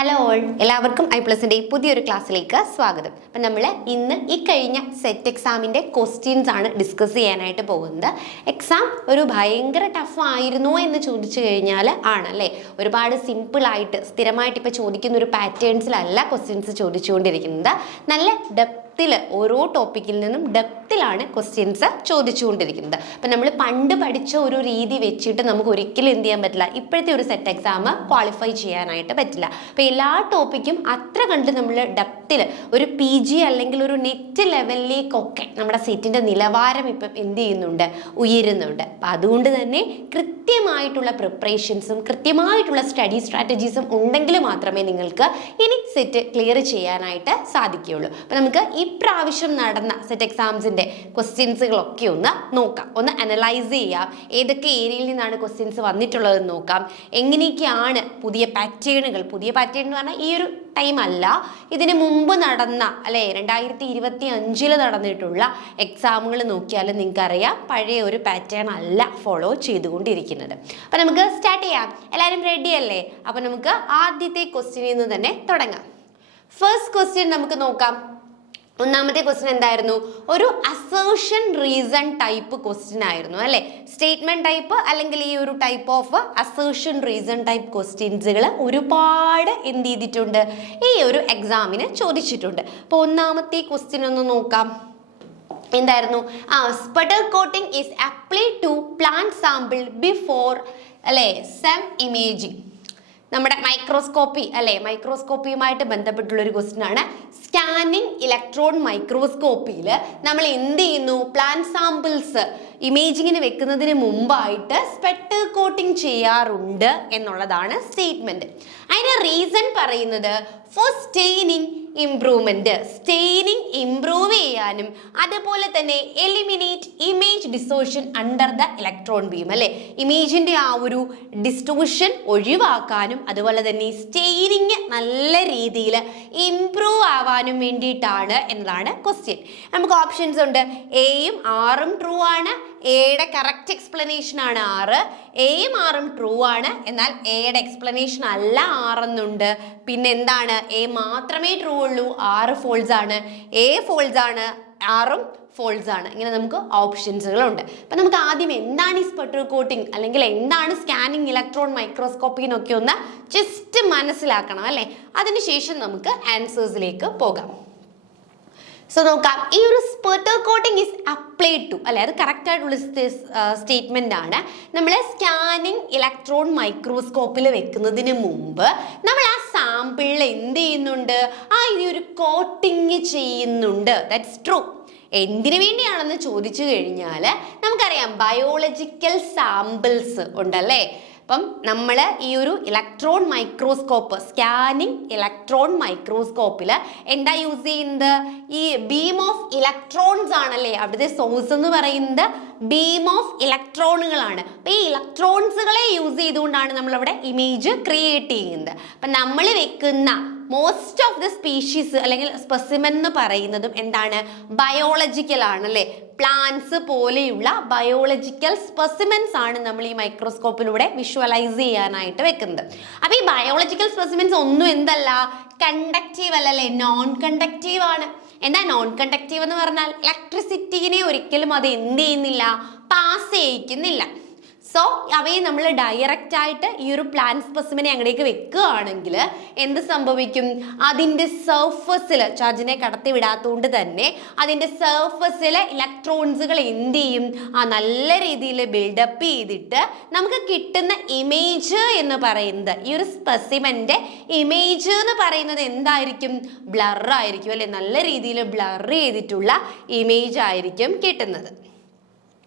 Hello all, എല്ലാവർക്കും ഐ+ന്റെ പുതിയൊരു ക്ലാസ്സിലേക്ക് സ്വാഗതം. അപ്പം നമ്മൾ ഇന്ന് ഈ കഴിഞ്ഞ സെറ്റ് എക്സാമിൻ്റെ ക്വസ്റ്റ്യൻസ് ആണ് ഡിസ്കസ് ചെയ്യാനായിട്ട് പോകുന്നത്. എക്സാം ഒരു ഭയങ്കര ടഫ് ആയിരുന്നോ എന്ന് ചോദിച്ചു കഴിഞ്ഞാൽ ആണല്ലേ. ഒരുപാട് സിമ്പിളായിട്ട് സ്ഥിരമായിട്ട് ഇപ്പോൾ ചോദിക്കുന്ന ഒരു പാറ്റേൺസിലല്ല ക്വസ്റ്റ്യൻസ് ചോദിച്ചുകൊണ്ടിരിക്കുന്നത്. നല്ല ഡെപ്തിൽ ഓരോ ടോപ്പിക്കിൽ നിന്നും ഡെപ്തിലാണ് ക്വസ്റ്റ്യൻസ് ചോദിച്ചുകൊണ്ടിരിക്കുന്നത്. അപ്പം നമ്മൾ പണ്ട് പഠിച്ച ഒരു രീതി വെച്ചിട്ട് നമുക്ക് ഒരിക്കലും എന്ത് ചെയ്യാൻ പറ്റില്ല, ഇപ്പോഴത്തെ ഒരു സെറ്റ് എക്സാം ക്വാളിഫൈ ചെയ്യാനായിട്ട് പറ്റില്ല. അപ്പോൾ എല്ലാ ടോപ്പിക്കും അത്ര കണ്ട് നമ്മൾ ഡെപ്തിൽ ഒരു PG അല്ലെങ്കിൽ ഒരു നെറ്റ് ലെവലിലേക്കൊക്കെ നമ്മുടെ സെറ്റിൻ്റെ നിലവാരം ഇപ്പം എന്ത് ചെയ്യുന്നുണ്ട്, ഉയരുന്നുണ്ട്. അപ്പം അതുകൊണ്ട് തന്നെ കൃത്യമായിട്ടുള്ള പ്രിപ്പറേഷൻസും കൃത്യമായിട്ടുള്ള സ്റ്റഡി സ്ട്രാറ്റജീസും ഉണ്ടെങ്കിൽ മാത്രമേ നിങ്ങൾക്ക് ഇനി സെറ്റ് ക്ലിയർ ചെയ്യാനായിട്ട് സാധിക്കുകയുള്ളൂ. അപ്പം നമുക്ക് ഇപ്രാവശ്യം നടന്ന സെറ്റ് എക്സാംസിൻ്റെ ക്വസ്റ്റ്യൻസുകളൊക്കെ ഒന്ന് നോക്കാം, ഒന്ന് അനലൈസ് ചെയ്യാം. ഏതൊക്കെ ഏരിയയിൽ നിന്നാണ് ക്വസ്റ്റ്യൻസ് വന്നിട്ടുള്ളതെന്ന് നോക്കാം. എങ്ങനെയൊക്കെയാണ് പുതിയ പാറ്റേണുകൾ, പുതിയ പാറ്റേൺ എന്ന് പറഞ്ഞാൽ ഈ ഒരു ടൈം അല്ല, ഇതിന് മുമ്പ് നടന്ന അല്ലേ 2025 നടന്നിട്ടുള്ള എക്സാമുകൾ നോക്കിയാൽ നിങ്ങൾക്കറിയാം പഴയ ഒരു പാറ്റേൺ അല്ല ഫോളോ ചെയ്തുകൊണ്ടിരിക്കുന്നത്. അപ്പം നമുക്ക് സ്റ്റാർട്ട് ചെയ്യാം. എല്ലാവരും റെഡി അല്ലേ? അപ്പം നമുക്ക് ആദ്യത്തെ ക്വസ്റ്റ്യനിൽ നിന്ന് തന്നെ തുടങ്ങാം. ഫസ്റ്റ് ക്വസ്റ്റ്യൻ നമുക്ക് നോക്കാം. ഒന്നാമത്തെ ക്വസ്റ്റ്യൻ എന്തായിരുന്നു? ഒരു അസേർഷൻ റീസൺ ടൈപ്പ് ക്വസ്റ്റ്യൻ ആയിരുന്നു അല്ലേ. സ്റ്റേറ്റ്മെന്റ് ടൈപ്പ് അല്ലെങ്കിൽ ഈ ഒരു type of assertion reason type ക്വസ്റ്റ്യൻസുകൾ ഒരുപാട് എന്ത് ചെയ്തിട്ടുണ്ട്, ഈ ഒരു എക്സാമിന് ചോദിച്ചിട്ടുണ്ട്. അപ്പോൾ ഒന്നാമത്തെ ക്വസ്റ്റ്യൻ ഒന്ന് നോക്കാം. എന്തായിരുന്നു? Sputter coating is applied to plant sample before അല്ലേ സെം ഇമേജിംഗ്. നമ്മുടെ മൈക്രോസ്കോപ്പി അല്ലേ, മൈക്രോസ്കോപ്പിയുമായിട്ട് ബന്ധപ്പെട്ടുള്ള ഒരു ക്വസ്റ്റ്യൻ ആണ്. സ്കാനിങ് ഇലക്ട്രോൺ മൈക്രോസ്കോപ്പിയിൽ നമ്മൾ എന്ത് ചെയ്യുന്നു, പ്ലാന്റ് സാമ്പിൾസ് ഇമേജിങ്ങിന് വെക്കുന്നതിന് മുമ്പായിട്ട് സ്പെട്ടർ കോട്ടിംഗ് ചെയ്യാറുണ്ട് എന്നുള്ളതാണ് സ്റ്റേറ്റ്മെന്റ്. അതിന് റീസൺ പറയുന്നത് for staining improvement, staining improve ചെയ്യാനും അതുപോലെ തന്നെ eliminate image distortion under the electron beam അല്ലെ, ഇമേജിന്റെ ആ ഒരു ഡിസ്റ്റോർഷൻ ഒഴിവാക്കാനും അതുപോലെ തന്നെ സ്റ്റെയിനിങ് നല്ല രീതിയിൽ ഇംപ്രൂവ് ആവാനും വേണ്ടിയിട്ടാണ് എന്നതാണ് ക്വസ്റ്റ്യൻ. നമുക്ക് ഓപ്ഷൻസ് ഉണ്ട്. എയും ആറും ട്രൂ ആണ്. എയുടെ കറക്റ്റ് എക്സ്പ്ലനേഷൻ ആണ് 6. എയും 6ഉം ട്രൂ ആണ്. എന്നാൽ എയുടെ എക്സ്പ്ലനേഷൻ അല്ല 6 എന്നുണ്ട്. പിന്നെ എന്താണ്, എ മാത്രമേ ട്രൂ ഉള്ളൂ, 6 ഫോൾസ് ആണ്. എ ഫോൾസ് ആണ്, 6ഉം ഫോൾസ് ആണ്. ഇങ്ങനെ നമുക്ക് ഓപ്ഷൻസുകളുണ്ട്. അപ്പം നമുക്ക് ആദ്യം എന്താണ് ഈ സ്പെട്ടർ കോട്ടിംഗ് അല്ലെങ്കിൽ എന്താണ് സ്കാനിങ് ഇലക്ട്രോൺ മൈക്രോസ്കോപ്പി എന്നൊക്കെ ഒന്ന് ജസ്റ്റ് മനസ്സിലാക്കണം അല്ലേ. അതിനുശേഷം നമുക്ക് ആൻസേഴ്സിലേക്ക് പോകാം. സോ നോക്കാം. ഈ ഒരു സ്പെട്ടർ കോട്ടിംഗ് ഈസ് അപ്ലൈഡ് ടു അല്ലെ, അത് കറക്റ്റ് ആയിട്ടുള്ള സ്റ്റേറ്റ്മെന്റ് ആണ്. നമ്മൾ സ്കാനിങ് ഇലക്ട്രോൺ മൈക്രോസ്കോപ്പിൽ വെക്കുന്നതിന് മുമ്പ് നമ്മൾ ആ സാമ്പിളിൽ എന്ത് ചെയ്യുന്നുണ്ട്, ഈ ഒരു കോട്ടിങ് ചെയ്യുന്നുണ്ട്. That's true. എന്തിനു വേണ്ടിയാണെന്ന് ചോദിച്ചു കഴിഞ്ഞാൽ നമുക്കറിയാം ബയോളജിക്കൽ സാമ്പിൾസ് ഉണ്ടല്ലേ. അപ്പം നമ്മൾ ഈ ഒരു ഇലക്ട്രോൺ മൈക്രോസ്കോപ്പ്, സ്കാനിങ് ഇലക്ട്രോൺ മൈക്രോസ്കോപ്പിൽ എന്താ യൂസ് ചെയ്യുന്നത്, ഈ ബീം ഓഫ് ഇലക്ട്രോൺസ് ആണല്ലേ. അവിടുത്തെ സോഴ്സ് എന്ന് പറയുന്നത് ബീം ഓഫ് ഇലക്ട്രോണുകളാണ്. അപ്പം ഈ ഇലക്ട്രോൺസുകളെ യൂസ് ചെയ്തുകൊണ്ടാണ് നമ്മളവിടെ ഇമേജ് ക്രിയേറ്റ് ചെയ്യുന്നത്. അപ്പം നമ്മൾ വെക്കുന്ന മോസ്റ്റ് ഓഫ് ദ സ്പീഷീസ് അല്ലെങ്കിൽ സ്പെസിമെൻ എന്ന് പറയുന്നതും എന്താണ്, ബയോളജിക്കൽ ആണ് അല്ലേ. പ്ലാന്റ്സ് പോലെയുള്ള ബയോളജിക്കൽ സ്പെസിമെൻസ് ആണ് നമ്മൾ ഈ മൈക്രോസ്കോപ്പിലൂടെ വിഷ്വലൈസ് ചെയ്യാനായിട്ട് വെക്കുന്നത്. അപ്പൊ ഈ ബയോളജിക്കൽ സ്പെസിമെൻസ് ഒന്നും എന്തല്ല, കണ്ടക്റ്റീവ് അല്ലല്ലേ, നോൺ കണ്ടക്റ്റീവ് ആണ്. എന്താ നോൺ കണ്ടക്റ്റീവ് എന്ന് പറഞ്ഞാൽ ഇലക്ട്രിസിറ്റിനെ ഒരിക്കലും അത് എന്ത് ചെയ്യുന്നില്ല, പാസ് ചെയ്യിക്കുന്നില്ല. സോ അവയെ നമ്മൾ ഡയറക്റ്റ് ആയിട്ട് ഈ ഒരു പ്ലാന്റ് സ്പെസിമെനെ അങ്ങടേക്ക് വെക്കുകയാണെങ്കിൽ എന്ത് സംഭവിക്കും, അതിൻ്റെ സർഫസിൽ ചാർജിനെ കടത്തി വിടാത്തതുകൊണ്ട് തന്നെ അതിൻ്റെ സർഫസിൽ ഇലക്ട്രോൺസുകൾ എന്ത് ചെയ്യും, നല്ല രീതിയിൽ ബിൽഡപ്പ് ചെയ്തിട്ട് നമുക്ക് കിട്ടുന്ന ഇമേജ് എന്ന് പറയുന്നത്, ഈ ഒരു സ്പെസിമെൻ്റെ ഇമേജ് എന്ന് പറയുന്നത് എന്തായിരിക്കും, ബ്ലർ ആയിരിക്കും അല്ലെ. നല്ല രീതിയിൽ ബ്ലർ ചെയ്തിട്ടുള്ള ഇമേജ് ആയിരിക്കും കിട്ടുന്നത്.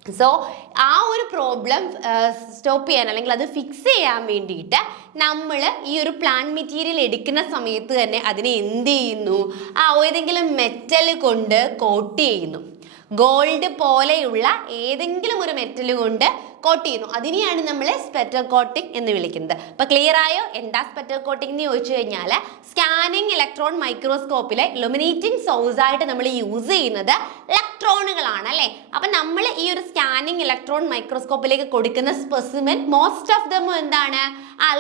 സോ ആ ഒരു പ്രോബ്ലം സ്റ്റോപ്പ് ചെയ്യാൻ അല്ലെങ്കിൽ അത് ഫിക്സ് ചെയ്യാൻ വേണ്ടിയിട്ട് നമ്മൾ ഈ ഒരു പ്ലാന്റ് മെറ്റീരിയൽ എടുക്കുന്ന സമയത്ത് തന്നെ അതിനെ എന്ത് ചെയ്യുന്നു, ഏതെങ്കിലും മെറ്റൽ കൊണ്ട് കോട്ട് ചെയ്യുന്നു. ഗോൾഡ് പോലെയുള്ള ഏതെങ്കിലും ഒരു മെറ്റൽ കൊണ്ട് കോട്ട് ചെയ്യുന്നു. അതിനെയാണ് നമ്മൾ സ്പെറ്റർ കോട്ടിംഗ് എന്ന് വിളിക്കുന്നത്. അപ്പൊ ക്ലിയർ ആയോ? എന്താ സ്പെറ്റർ കോട്ടിംഗ് എന്ന് ചോദിച്ചു കഴിഞ്ഞാൽ സ്കാനിങ് ഇലക്ട്രോൺ മൈക്രോസ്കോപ്പിലെ ഇലുമിനേറ്റിംഗ് സോഴ്സ് ആയിട്ട് നമ്മൾ യൂസ് ചെയ്യുന്നത് ഇലക്ട്രോണുകളാണ് അല്ലെ. അപ്പൊ നമ്മൾ ഈ ഒരു സ്കാനിങ് ഇലക്ട്രോൺ മൈക്രോസ്കോപ്പിലേക്ക് കൊടുക്കുന്ന സ്പെസിമെൻ മോസ്റ്റ് ഓഫ് ദം എന്താണ്,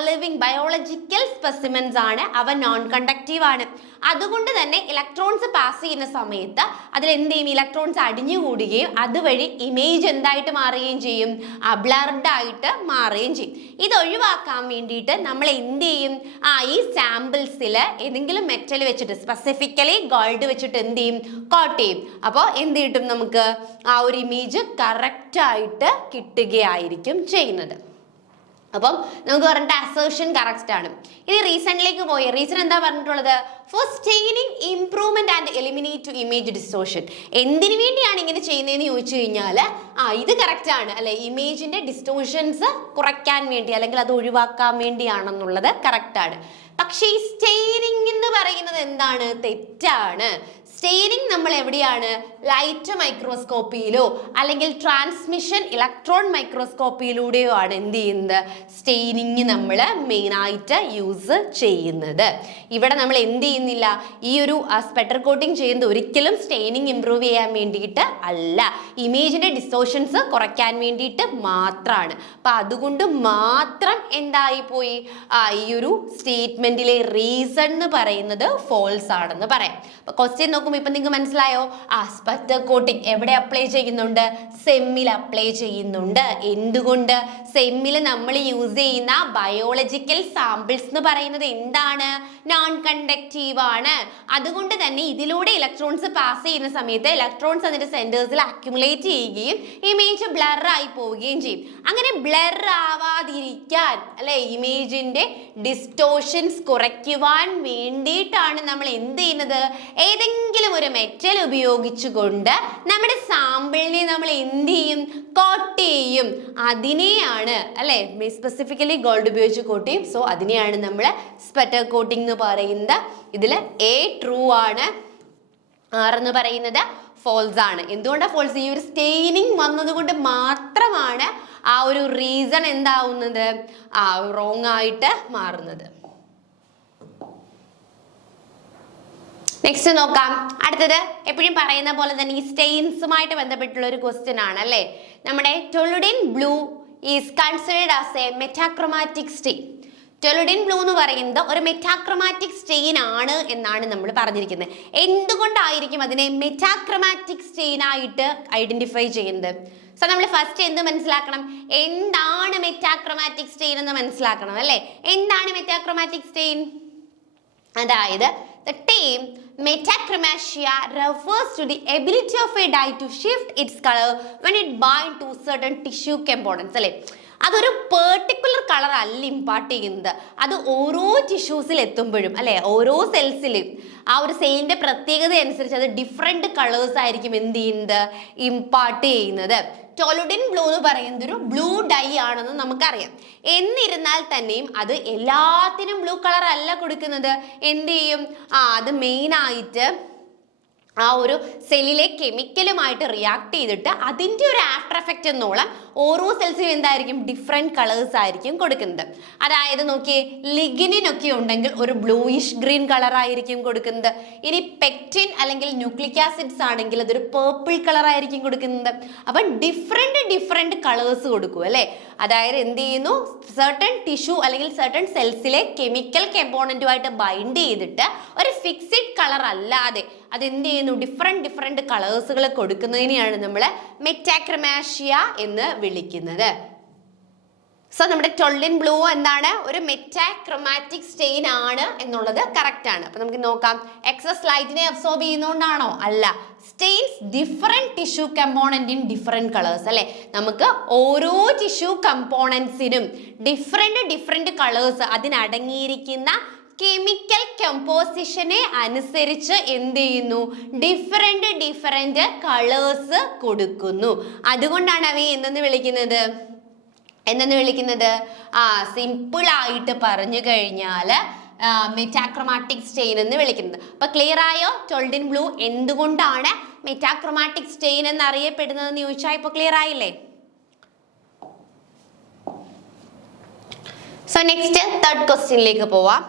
ലിവിങ് ബയോളജിക്കൽ സ്പെസിമെൻസ് ആണ്. അവ നോൺ കണ്ടക്റ്റീവ് ആണ്. അതുകൊണ്ട് തന്നെ ഇലക്ട്രോൺസ് പാസ് ചെയ്യുന്ന സമയത്ത് അതിൽ എന്ത് ചെയ്യും, ഇലക്ട്രോൺസ് അടിഞ്ഞുകൂടുകയും അതുവഴി ഇമേജ് എന്തായിട്ട് മാറുകയും ചെയ്യും, ബ്ലർഡ് ആയിട്ട് മാറുകയും ചെയ്യും. ഇത് ഒഴിവാക്കാൻ വേണ്ടിയിട്ട് നമ്മൾ എന്ത് ചെയ്യും, ഈ സാമ്പിൾസിൽ ഏതെങ്കിലും മെറ്റൽ വെച്ചിട്ട് സ്പെസിഫിക്കലി ഗോൾഡ് വെച്ചിട്ട് എന്ത് ചെയ്യും, കോട്ട് ചെയ്യും. അപ്പോൾ എന്ത് കിട്ടും, നമുക്ക് ആ ഒരു ഇമേജ് കറക്റ്റ് ആയിട്ട് കിട്ടുകയായിരിക്കും ചെയ്യുന്നത്. അപ്പം നമുക്ക് പറഞ്ഞിട്ട് അസേർഷൻ കറക്റ്റ് ആണ്. ഇനി റീസണിലേക്ക് പോയി. റീസൺ എന്താ പറഞ്ഞിട്ടുള്ളത്, for staining improvement and eliminate to image distortion. എന്തിനു വേണ്ടിയാണ് ഇങ്ങനെ ചെയ്യുന്നതെന്ന് ചോദിച്ചു കഴിഞ്ഞാൽ ഇത് കറക്റ്റ് ആണ് അല്ലെ, ഇമേജിന്റെ ഡിസ്റ്റോർഷൻസ് കുറയ്ക്കാൻ വേണ്ടി അല്ലെങ്കിൽ അത് ഒഴിവാക്കാൻ വേണ്ടിയാണെന്നുള്ളത് കറക്റ്റ് ആണ്. പക്ഷേ ഈ സ്റ്റെയിനിങ് എന്ന് പറയുന്നത് എന്താണ്, തെറ്റാണ്. സ്റ്റെയിനിങ് നമ്മൾ എവിടെയാണ്, ലൈറ്റ് മൈക്രോസ്കോപ്പിയിലോ അല്ലെങ്കിൽ ട്രാൻസ്മിഷൻ ഇലക്ട്രോൺ മൈക്രോസ്കോപ്പിയിലൂടെയോ ആണ് എന്ത് ചെയ്യുന്നത്, സ്റ്റെയിനിങ് നമ്മൾ മെയിനായിട്ട് യൂസ് ചെയ്യുന്നത്. ഇവിടെ നമ്മൾ എന്ത് ചെയ്യുന്നില്ല, ഈ ഒരു സ്പെറ്റർ കോട്ടിങ് ചെയ്യുന്നത് ഒരിക്കലും സ്റ്റെയിനിങ് ഇംപ്രൂവ് ചെയ്യാൻ വേണ്ടിയിട്ട് അല്ല, ഇമേജിന്റെ ഡിസ്റ്റോർഷൻസ് കുറയ്ക്കാൻ വേണ്ടിയിട്ട് മാത്രമാണ്. അപ്പം അതുകൊണ്ട് മാത്രം എന്തായിപ്പോയി, ഈ ഒരു സ്റ്റേറ്റ്മെന്റിലെ റീസൺ എന്ന് പറയുന്നത് ഫോൾസ് ആണെന്ന് പറയാം. അപ്പൊ ക്വസ്റ്റ്യൻ നോക്കുമ്പോൾ ഇപ്പൊ നിങ്ങൾക്ക് മനസ്സിലായോ, സ്പെറ്റർ കോട്ടിങ് എവിടെ അപ്ലൈ ചെയ്യുന്നുണ്ട്, സെമ്മിൽ അപ്ലൈ ചെയ്യുന്നുണ്ട്. എന്തുകൊണ്ട്, സെമ്മിൽ നമ്മൾ യൂസ് ചെയ്യുന്ന ബയോളജിക്കൽ സാമ്പിൾസ് എന്ന് പറയുന്നത് എന്താണ്, നോൺ കണ്ടക്റ്റീവ് ആണ്. അതുകൊണ്ട് തന്നെ ഇതിലൂടെ ഇലക്ട്രോൺസ് പാസ് ചെയ്യുന്ന സമയത്ത് ഇലക്ട്രോൺസ് അതിന്റെ സെന്റേഴ്സിൽ അക്യുമുലേറ്റ് ചെയ്യുകയും ഇമേജ് ബ്ലർ ആയി പോവുകയും ചെയ്യും. അങ്ങനെ ബ്ലർ ആവാതിരിക്കാൻ അല്ലെ, ഇമേജിന്റെ ഡിസ്റ്റോർഷൻസ് കുറയ്ക്കുവാൻ വേണ്ടിയിട്ടാണ് നമ്മൾ എന്ത് ചെയ്യുന്നത്, ഏതെങ്കിലും ഒരു മെറ്റൽ ഉപയോഗിച്ചുകൊണ്ട് നമ്മുടെ സാമ്പിളിനെ നമ്മൾ എന്ത് ചെയ്യും, കോട്ട് ചെയ്യും. അതിനെയാണ് അല്ലെ, സ്പെസിഫിക്കലി ഗോൾഡ് ഉപയോഗിച്ച് കോട്ട് ചെയ്യും. സോ അതിനെയാണ് നമ്മൾ സ്പെറ്റർ കോട്ടിംഗ് എന്ന് പറയുന്നത്. ഇതിൽ എ ട്രൂ ആണ്, ആർ എന്ന് പറയുന്നത് ഫോൾസ് ആണ്. എന്തുകൊണ്ടാണ് ഫോൾസ്, ഈ ഒരു സ്റ്റെയിനിങ് വന്നത് കൊണ്ട് മാത്രമാണ് ആ ഒരു റീസൺ എന്താവുന്നത്, റോങ് ആയിട്ട് മാറുന്നത്. നെക്സ്റ്റ് നോക്കാം. അടുത്തത് എപ്പോഴും പറയുന്ന പോലെ തന്നെ ഈ സ്റ്റെയിൻസുമായിട്ട് ബന്ധപ്പെട്ടുള്ള ഒരു ക്വസ്റ്റ്യൻ ആണ് അല്ലേ. നമ്മുടെ toluidine blue is considered as a metachromatic stain. Toluidine blue എന്ന് പറയുന്നത് ഒരു മെറ്റാക്രോമാറ്റിക് സ്റ്റെയിൻ ആണ് എന്നാണ് നമ്മൾ പറഞ്ഞിരിക്കുന്നത്. എന്തുകൊണ്ടായിരിക്കും അതിനെ മെറ്റാക്രോമാറ്റിക് സ്റ്റെയിൻ ആയിട്ട് ഐഡന്റിഫൈ ചെയ്യുന്നത്? സോ നമ്മൾ ഫസ്റ്റ് എന്ത് മനസ്സിലാക്കണം, എന്താണ് മെറ്റാക്രോമാറ്റിക് സ്റ്റെയിൻ എന്ന് മനസ്സിലാക്കണം അല്ലേ. എന്താണ് മെറ്റാക്രോമാറ്റിക് സ്റ്റെയിൻ? അതായത് the term metachromatia refers to the ability of a dye to shift its color when it binds to certain tissue components അല്ലേ. അതൊരു പെർട്ടിക്കുലർ കളർ അല്ല ഇമ്പാർട്ട് ചെയ്യുന്നത്, അത് ഓരോ ടിഷ്യൂസിൽ എത്തുമ്പോഴും അല്ലെ, ഓരോ സെൽസിലും ആ ഒരു സെല്ലിന്റെ പ്രത്യേകത അനുസരിച്ച് അത് ഡിഫറെന്റ് കളേഴ്സ് ആയിരിക്കും എന്ത് ചെയ്യുന്നത്, ഇമ്പാർട്ട് ചെയ്യുന്നത്. ടൊലുഡിൻ ബ്ലൂ എന്ന് പറയുന്നത് ഒരു ബ്ലൂ ഡൈ ആണെന്ന് നമുക്കറിയാം. എന്നിരുന്നാൽ തന്നെയും അത് എല്ലാത്തിനും ബ്ലൂ കളർ അല്ല കൊടുക്കുന്നത്. എന്ത് ചെയ്യും, അത് മെയിൻ ആയിട്ട് ആ ഒരു സെല്ലിലെ കെമിക്കലുമായിട്ട് റിയാക്ട് ചെയ്തിട്ട് അതിൻ്റെ ഒരു ആഫ്റ്റർ എഫക്റ്റ് എന്നോളം ഓരോ സെൽസിനും എന്തായിരിക്കും, ഡിഫറെൻറ്റ് കളേഴ്സ് ആയിരിക്കും കൊടുക്കുന്നത്. അതായത് നോക്കിയേ, ലിഗ്നിനൊക്കെ ഉണ്ടെങ്കിൽ ഒരു ബ്ലൂയിഷ് ഗ്രീൻ കളർ ആയിരിക്കും കൊടുക്കുന്നത്. ഇനി പെക്റ്റിൻ അല്ലെങ്കിൽ ന്യൂക്ലിക് ആസിഡ്സ് ആണെങ്കിൽ അതൊരു പേർപ്പിൾ കളർ ആയിരിക്കും കൊടുക്കുന്നത്. അപ്പം ഡിഫറെൻറ്റ് കളേഴ്സ് കൊടുക്കും അല്ലേ. അതായത് എന്ത് ചെയ്യുന്നു, സർട്ടൺ ടിഷ്യൂ അല്ലെങ്കിൽ സർട്ടൺ സെൽസിലെ കെമിക്കൽ കമ്പോണന്റുമായിട്ട് ബൈൻഡ് ചെയ്തിട്ട് ഒരു ഫിക്സഡ് കളർ അല്ലാതെ അതെന്ത് ചെയ്യുന്നു, ഡിഫറെൻറ്റ് കളേഴ്സുകൾ കൊടുക്കുന്നതിനെയാണ് നമ്മൾ മെറ്റാക്രോമാഷ്യ എന്ന് വിളിക്കുന്നത്. സോ നമ്മുടെ ടൊലുഡിൻ ബ്ലൂ എന്താണ്, ഒരു മെറ്റാക്രോമാറ്റിക് സ്റ്റെയിൻ ആണ് എന്നുള്ളത് കറക്റ്റ് ആണ്. അപ്പൊ നമുക്ക് നോക്കാം, എക്സസ് ലൈറ്റിനെ അബ്സോർബ് ചെയ്യുന്നതുകൊണ്ടാണോ? അല്ല. Staines different tissue component in different colours അല്ലെ. നമുക്ക് ഓരോ ടിഷ്യൂ കമ്പോണൻസിനും ഡിഫറെൻറ്റ് കളേഴ്സ് അതിനടങ്ങിയിരിക്കുന്ന കെമിക്കൽ കമ്പോസിഷനെ അനുസരിച്ച് എന്ത് ചെയ്യുന്നു, ഡിഫറെൻറ്റ് കളേഴ്സ് കൊടുക്കുന്നു. അതുകൊണ്ടാണ് അവയെ എന്തെന്ന് വിളിക്കുന്നത്, സിമ്പിൾ ആയിട്ട് പറഞ്ഞു കഴിഞ്ഞാൽ മെറ്റാക്രോമാറ്റിക് സ്റ്റെയിൻ എന്ന് വിളിക്കുന്നത്. അപ്പൊ ക്ലിയർ ആയോ? ടൊലുഡിൻ ബ്ലൂ എന്തുകൊണ്ടാണ് മെറ്റാക്രോമാറ്റിക് സ്റ്റെയിൻ എന്ന് അറിയപ്പെടുന്നതെന്ന് ചോദിച്ചാൽ ഇപ്പൊ ക്ലിയർ ആയില്ലേ? സോ നെക്സ്റ്റ് തേർഡ് ക്വസ്റ്റ്യനിലേക്ക് പോവാം.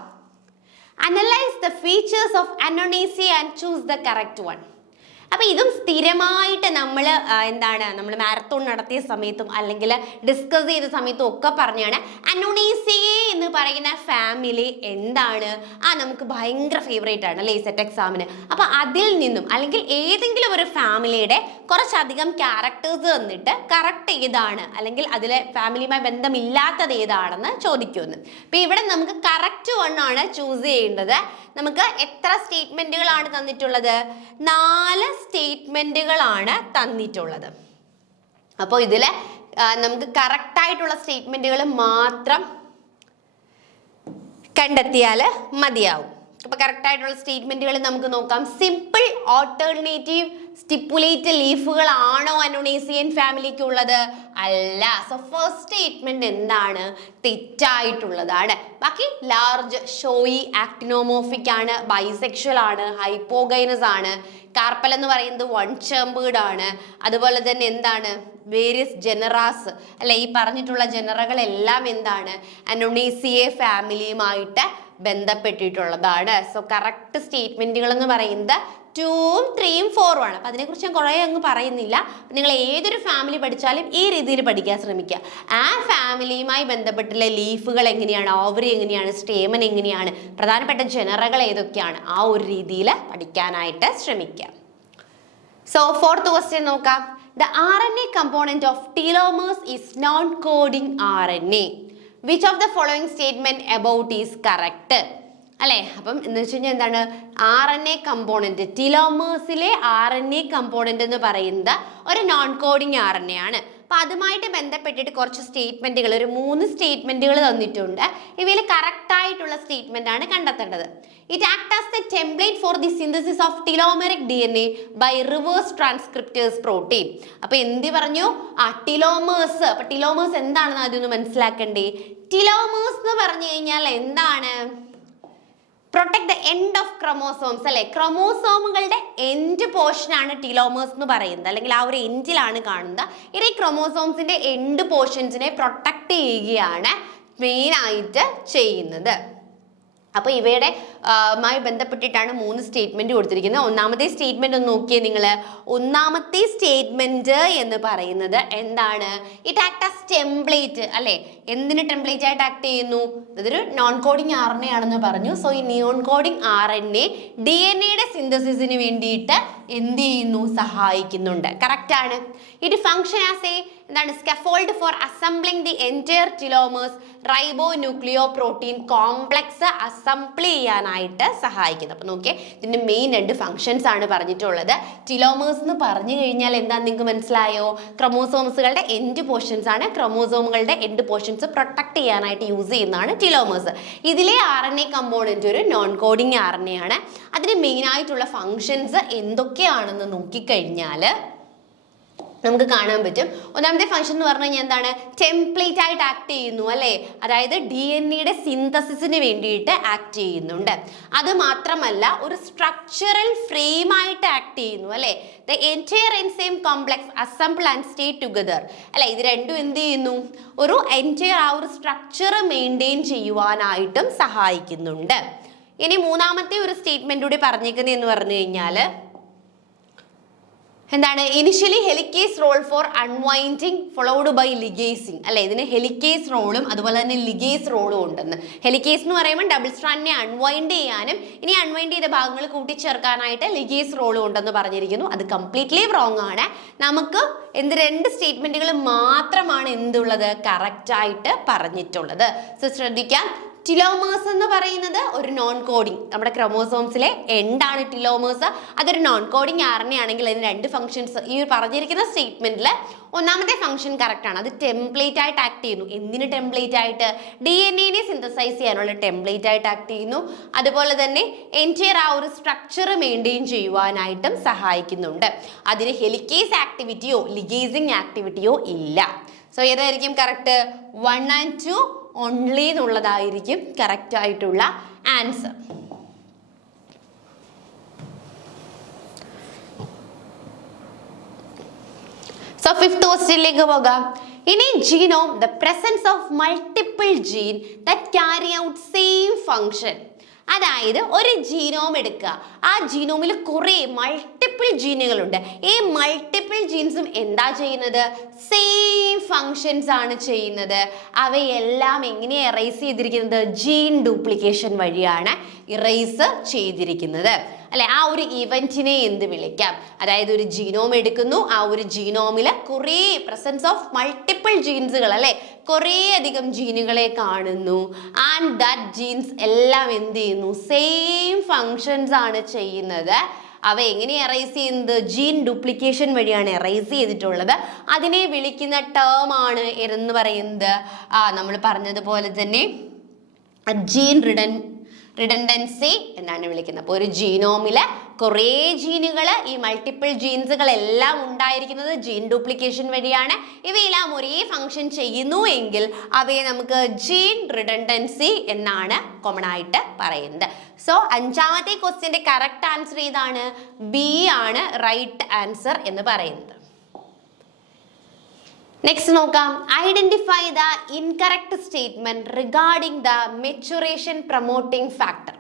Analyze the features of annonaceae and choose the correct one. അപ്പൊ ഇതും സ്ഥിരമായിട്ട് നമ്മൾ നമ്മൾ മാരത്തോൺ നടത്തിയ സമയത്തും അല്ലെങ്കിൽ ഡിസ്കസ് ചെയ്ത സമയത്തും ഒക്കെ പറഞ്ഞാണ് അനോണീസിയേ എന്ന് പറയുന്ന ഫാമിലി എന്താണ് നമുക്ക് ഭയങ്കര ഫേവറേറ്റ് ആണ് അല്ലേ സെറ്റ് എക്സാമിന്. അപ്പൊ അതിൽ നിന്നും അല്ലെങ്കിൽ ഏതെങ്കിലും ഒരു ഫാമിലിയുടെ കുറച്ചധികം ക്യാരക്ടേഴ്സ് തന്നിട്ട് കറക്റ്റ് ഏതാണ് അല്ലെങ്കിൽ അതിലെ ഫാമിലിയുമായി ബന്ധമില്ലാത്തത് ഏതാണെന്ന് ചോദിക്കുന്നു. അപ്പൊ ഇവിടെ നമുക്ക് കറക്റ്റ് വണ്ണാണ് ചൂസ് ചെയ്യേണ്ടത്. നമുക്ക് എത്ര സ്റ്റേറ്റ്മെന്റുകളാണ് തന്നിട്ടുള്ളത്? 4 സ്റ്റേറ്റ്മെന്റുകളാണ് തന്നിട്ടുള്ളത്. അപ്പോൾ ഇതിൽ നമുക്ക് കറക്റ്റ് ആയിട്ടുള്ള സ്റ്റേറ്റ്മെന്റുകൾ മാത്രം കണ്ടെത്തിയാൽ മതിയാവും. അപ്പൊ കറക്റ്റ് ആയിട്ടുള്ള സ്റ്റേറ്റ്മെന്റുകൾ നമുക്ക് നോക്കാം. സിമ്പിൾ ഓൾട്ടർനേറ്റീവ് സ്റ്റിപ്പുലേറ്റ് ലീഫുകൾ ആണോ അനോണേസിയൻ ഫാമിലിക്ക് ഉള്ളത്? അല്ല. സോ ഫസ്റ്റ് സ്റ്റേറ്റ്മെന്റ് എന്താണ്? തെറ്റായിട്ടുള്ളതാണ്. ബാക്കി ലാർജ്, ഷോയി, ആക്ടിനോമോർഫിക് ആണ്, ബൈസെക്ഷൽ ആണ്, ഹൈപ്പോഗൈനസ് ആണ്. കാർപ്പൽ എന്ന് പറയുന്നത് വൺ ചേമ്പേർഡ് ആണ്. അതുപോലെ തന്നെ എന്താണ്? വേരിയസ് ജനറാസ് അല്ലെ, ഈ പറഞ്ഞിട്ടുള്ള ജനറകളെല്ലാം എന്താണ്? അനോണേസിയെ ഫാമിലിയുമായിട്ട് ബന്ധപ്പെട്ടിട്ടുള്ളതാണ്. സോ കറക്റ്റ് സ്റ്റേറ്റ്മെന്റുകൾ എന്ന് പറയുന്നത് 2ഉം 3ഉം 4ഉം ആണ്. അപ്പൊ അതിനെക്കുറിച്ച് ഞാൻ കുറേ അങ്ങ് പറയുന്നില്ല. നിങ്ങൾ ഏതൊരു ഫാമിലി പഠിച്ചാലും ഈ രീതിയിൽ പഠിക്കാൻ ശ്രമിക്കുക. ആ ഫാമിലിയുമായി ബന്ധപ്പെട്ടുള്ള ലീഫുകൾ എങ്ങനെയാണ്, ഓവറി എങ്ങനെയാണ്, സ്റ്റേമൻ എങ്ങനെയാണ്, പ്രധാനപ്പെട്ട ജനറകൾ ഏതൊക്കെയാണ്, ആ ഒരു രീതിയിൽ പഠിക്കാനായിട്ട് ശ്രമിക്കുക. സോ 4th ക്വസ്റ്റ്യൻ നോക്കാം. The RNA component of telomeres is non-coding RNA. Which of the following statement about is correct? അല്ലേ? അപ്പം എന്ന് വെച്ച് കഴിഞ്ഞാൽ എന്താണ്? RNA കമ്പോണന്റ്, ടിലോമേഴ്സിലെ RNA കമ്പോണന്റ് എന്ന് പറയുന്നത് ഒരു നോൺ കോഡിങ് RNA ആണ്. അപ്പൊ അതുമായിട്ട് ബന്ധപ്പെട്ടിട്ട് കുറച്ച് സ്റ്റേറ്റ്മെന്റുകൾ, ഒരു 3 സ്റ്റേറ്റ്മെന്റുകൾ തന്നിട്ടുണ്ട്. ഇവയിൽ കറക്റ്റ് ആയിട്ടുള്ള സ്റ്റേറ്റ്മെന്റ് ആണ് കണ്ടെത്തേണ്ടത്. It act as the template for the synthesis of telomeric DNA by reverse transcriptase protein. അപ്പൊ എന്ത് പറഞ്ഞു? ടിലോമേഴ്സ്. അപ്പൊ ടിലോമേഴ്സ് എന്താണെന്ന് ആദ്യം മനസ്സിലാക്കണ്ടേ. ടിലോമേഴ്സ് എന്ന് പറഞ്ഞു കഴിഞ്ഞാൽ എന്താണ്? Protect the end of chromosomes അല്ലെ, ക്രോമോസോമുകളുടെ എൻഡ് പോർഷൻ ആണ് ടിലോമേഴ്സ് എന്ന് പറയുന്നത്, അല്ലെങ്കിൽ ആ ഒരു എൻഡിലാണ് കാണുന്നത്. ഇത് ഈ ക്രോമോസോംസിന്റെ എൻഡ് പോർഷൻസിനെ പ്രൊട്ടക്ട് ചെയ്യുകയാണ് മെയിൻ ആയിട്ട് ചെയ്യുന്നത്. അപ്പോൾ ഇവയുടെ മായി ബന്ധപ്പെട്ടിട്ടാണ് 3 സ്റ്റേറ്റ്മെന്റ് കൊടുത്തിരിക്കുന്നത്. ഒന്നാമത്തെ സ്റ്റേറ്റ്മെന്റ് ഒന്ന് നോക്കിയേ നിങ്ങൾ. ഒന്നാമത്തെ സ്റ്റേറ്റ്മെന്റ് എന്ന് പറയുന്നത് എന്താണ്? ഇറ്റ് ആക്ട് ആസ് ടെംപ്ലേറ്റ് അല്ലെ. എന്തിന് ടെംപ്ലേറ്റ് ആയിട്ട് ആക്ട് ചെയ്യുന്നു? ഇതൊരു നോൺ കോഡിങ് RNA ആണെന്ന് പറഞ്ഞു. സോ ഈ നോൺ കോഡിങ് RNA DNA സിന്തസിസിന് വേണ്ടിയിട്ട് എന്ത് ചെയ്യുന്നു? സഹായിക്കുന്നുണ്ട്. കറക്റ്റ് ആണ്. ഇറ്റ് ഫങ്ഷൻ ആസ് എ എന്താണ്? Scaffold for assembling the entire telomerase ribonucleoprotein complex assemble ചെയ്യാനായിട്ട് സഹായിക്കുന്നത്. അപ്പൊ നോക്കിയേ, ഇതിന്റെ മെയിൻ 2 ഫങ്ഷൻസ് ആണ് പറഞ്ഞിട്ടുള്ളത്. ടിലോമേഴ്സ് എന്ന് പറഞ്ഞു കഴിഞ്ഞാൽ എന്താ നിങ്ങൾക്ക് മനസ്സിലായോ? ക്രോമോസോംസുകളുടെ എൻഡ് പോർഷൻസ് ആണ്. ക്രോമോസോമുകളുടെ എൻഡ് പോർഷൻസ് പ്രൊട്ടക്ട് ചെയ്യാനായിട്ട് യൂസ് ചെയ്യുന്നതാണ് ടിലോമേഴ്സ്. ഇതിലെ RNA കമ്പോണന്റ് ഒരു നോൺ കോഡിങ് RNA ആണ്. അതിന് മെയിൻ ആയിട്ടുള്ള ഫങ്ഷൻസ് എന്തൊക്കെയാണെന്ന് നോക്കിക്കഴിഞ്ഞാൽ നമുക്ക് കാണാൻ പറ്റും. ഒന്നാമത്തെ ഫംഗ്ഷൻ എന്ന് പറഞ്ഞു കഴിഞ്ഞാൽ എന്താണ്? ടെംപ്ലേറ്റ് ആയിട്ട് ആക്ട് ചെയ്യുന്നു അല്ലേ. അതായത് DNA സിന്തസിസിന് വേണ്ടിയിട്ട് ആക്ട് ചെയ്യുന്നുണ്ട്. അത് മാത്രമല്ല ഒരു സ്ട്രക്ചറൽ ഫ്രെയിം ആയിട്ട് ആക്ട് ചെയ്യുന്നു അല്ലേ. The entire enzyme complex assemble and stay together അല്ലെ. ഇത് രണ്ടും എന്ത് ചെയ്യുന്നു? ഒരു എൻറ്റയർ ആ ഒരു സ്ട്രക്ചർ മെയിൻറ്റെയിൻ ചെയ്യുവാനായിട്ടും സഹായിക്കുന്നുണ്ട്. ഇനി മൂന്നാമത്തെ ഒരു സ്റ്റേറ്റ്മെന്റ് കൂടി പറഞ്ഞേക്കുന്നത് എന്ന് പറഞ്ഞു കഴിഞ്ഞാൽ എന്താണ്? Initially helicase role for unwinding followed by ligasing അല്ലെ. ഇതിന് ഹെലിക്കേസ് റോളും അതുപോലെ തന്നെ ലിഗേസ് റോളും ഉണ്ടെന്ന്. ഹെലിക്കേസ് എന്ന് പറയുമ്പോൾ ഡബിൾ സ്ട്രാൻഡിനെ അൺവൈൻഡ് ചെയ്യാനും ഇനി അൺവൈൻഡ് ചെയ്ത ഭാഗങ്ങൾ കൂട്ടിച്ചേർക്കാനായിട്ട് ലിഗേസ് റോളും ഉണ്ടെന്ന് പറഞ്ഞിരിക്കുന്നു. അത് കംപ്ലീറ്റ്ലി റോങ് ആണ്. നമുക്ക് 2 സ്റ്റേറ്റ്മെന്റുകൾ മാത്രമാണ് എന്തുള്ളത്? കറക്റ്റ് ആയിട്ട് പറഞ്ഞിട്ടുള്ളത്. സോ ശ്രദ്ധിക്കാം. ടിലോമേഴ്സ് എന്ന് പറയുന്നത് ഒരു നോൺ കോഡിങ്, നമ്മുടെ ക്രോമോസോംസിലെ എൻഡാണ് ടിലോമേഴ്സ്. അതൊരു നോൺ കോഡിങ് RNA ആണെങ്കിൽ അതിന് 2 ഫംഗ്ഷൻസ് ഈ പറഞ്ഞിരിക്കുന്ന സ്റ്റേറ്റ്മെന്റിൽ ഒന്നാമത്തെ ഫംഗ്ഷൻ കറക്റ്റ് ആണ്. അത് ടെംപ്ലേറ്റ് ആയിട്ട് ആക്ട് ചെയ്യുന്നു. എന്തിന് ടെംപ്ലേറ്റ് ആയിട്ട്? DNA സിന്തസൈസ് ചെയ്യാനുള്ള ടെംപ്ലേറ്റ് ആയിട്ട് ആക്ട് ചെയ്യുന്നു. അതുപോലെ തന്നെ എൻറ്റയർ ആ ഒരു സ്ട്രക്ചർ മെയിൻറ്റെയിൻ ചെയ്യുവാനായിട്ടും സഹായിക്കുന്നുണ്ട്. അതിന് ഹെലിക്കേസ് ആക്ടിവിറ്റിയോ ലിഗേസിങ് ആക്ടിവിറ്റിയോ ഇല്ല. സോ ഏതായിരിക്കും കറക്റ്റ്? 1 and 2 ഓൺലി എന്നുള്ളതായിരിക്കും കറക്റ്റ് ആയിട്ടുള്ള ആൻസർ. സോ 5th ക്വസ്റ്റ്യനിലേക്ക് പോകാം. In a genome, the presence of multiple genes that carry out same function അതായത് ഒരു ജീനോം എടുക്കുക, ആ ജീനോമിൽ കുറേ മൾട്ടിപ്പിൾ ജീനുകളുണ്ട്. ഈ മൾട്ടിപ്പിൾ ജീൻസും എന്താ ചെയ്യുന്നത്? സെയിം ഫങ്ഷൻസ് ആണ് ചെയ്യുന്നത്. അവയെല്ലാം എങ്ങനെ ഇറേസ് ചെയ്തിരിക്കുന്നത്? ജീൻ ഡ്യൂപ്ലിക്കേഷൻ വഴിയാണ് ഇറേസ് ചെയ്തിരിക്കുന്നത് അല്ലെ. ആ ഒരു ഇവന്റിനെ എന്ത് വിളിക്കാം? അതായത് ഒരു ജീനോം എടുക്കുന്നു, ആ ഒരു ജീനോമിൽ കുറേ പ്രസൻസ് ഓഫ് മൾട്ടിപ്പിൾ ജീൻസുകൾ അല്ലെ, കുറേ അധികം ജീനുകളെ കാണുന്നു. ആൻഡ് ദാറ്റ് ജീൻസ് എല്ലാം എന്ത് ചെയ്യുന്നു? സെയിം ഫങ്ഷൻസ് ആണ് ചെയ്യുന്നത്. അവ എങ്ങനെ എറൈസ് ചെയ്യുന്നത്? ജീൻ ഡ്യൂപ്ലിക്കേഷൻ വഴിയാണ് എറൈസ് ചെയ്തിട്ടുള്ളത്. അതിനെ വിളിക്കുന്ന ടേം ആണ് എന്ന് പറയുന്നത് നമ്മൾ പറഞ്ഞതുപോലെ തന്നെ ജീൻ റിഡൻഡൻസി എന്നാണ് വിളിക്കുന്നത്. അപ്പോൾ ഒരു ജീനോമില് കുറേ ജീനുകൾ, ഈ മൾട്ടിപ്പിൾ ജീൻസുകൾ എല്ലാം ഉണ്ടായിരിക്കുന്നത് ജീൻ ഡ്യൂപ്ലിക്കേഷൻ വഴിയാണ്. ഇവയെല്ലാം ഒരേ ഫങ്ഷൻ ചെയ്യുന്നു എങ്കിൽ അവയെ നമുക്ക് ജീൻ റിഡൻഡൻസി എന്നാണ് കോമൺ ആയിട്ട് പറയുന്നത്. സോ 5ാമത്തെ ക്വസ്റ്റ്യന്റെ കറക്റ്റ് ആൻസർ ഏതാണ്? ബി ആണ് റൈറ്റ് ആൻസർ എന്ന് പറയുന്നത്. നെക്സ്റ്റ് നോക്കാം. Identify the incorrect statement regarding the maturation promoting factor.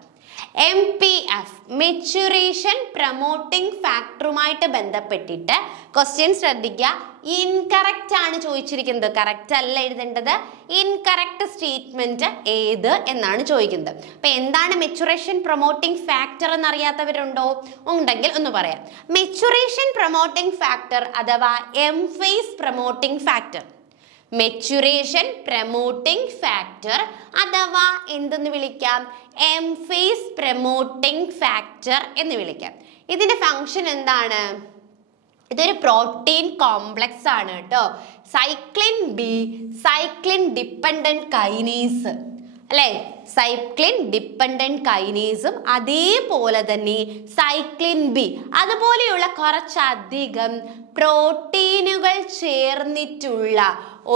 MPF maturation promoting ഫാക്ടറുമായിട്ട് ബന്ധപ്പെട്ടിട്ട് ക്വസ്റ്റ്യൻ ശ്രദ്ധിക്കുക. ഇൻകറക്റ്റ് ആണ് ചോദിച്ചിരിക്കുന്നത്, കറക്റ്റ് അല്ല എഴുതേണ്ടത്. ഇൻകറക്റ്റ് സ്റ്റേറ്റ്മെന്റ് ഏത് എന്നാണ് ചോദിക്കുന്നത്. അപ്പൊ എന്താണ് മെച്ചുറേഷൻ പ്രൊമോട്ടിംഗ് ഫാക്ടർ എന്നറിയാത്തവരുണ്ടോ? ഉണ്ടെങ്കിൽ ഒന്ന് പറയാം. മെച്ചുറേഷൻ പ്രൊമോട്ടിംഗ് ഫാക്ടർ അഥവാ M phase promoting factor, maturation promoting factor അഥവാ എന്തെന്ന് വിളിക്കാം? എംഫേസ് പ്രൊമോട്ടിംഗ് ഫാക്ടർ എന്ന് വിളിക്കാം. ഇതിന്റെ ഫംഗ്ഷൻ എന്താണ്? ഇതൊരു പ്രോട്ടീൻ കോംപ്ലക്സ് ആണ് കേട്ടോ. Cyclin B, cyclin dependent kinase അല്ലെ, സൈക്ലിൻ ഡിപ്പെൻഡന്റ് കൈനേസും അതേപോലെ തന്നെ സൈക്ലിൻ ബി, അതുപോലെയുള്ള കുറച്ചധികം പ്രോട്ടീനുകൾ ചേർന്നിട്ടുള്ള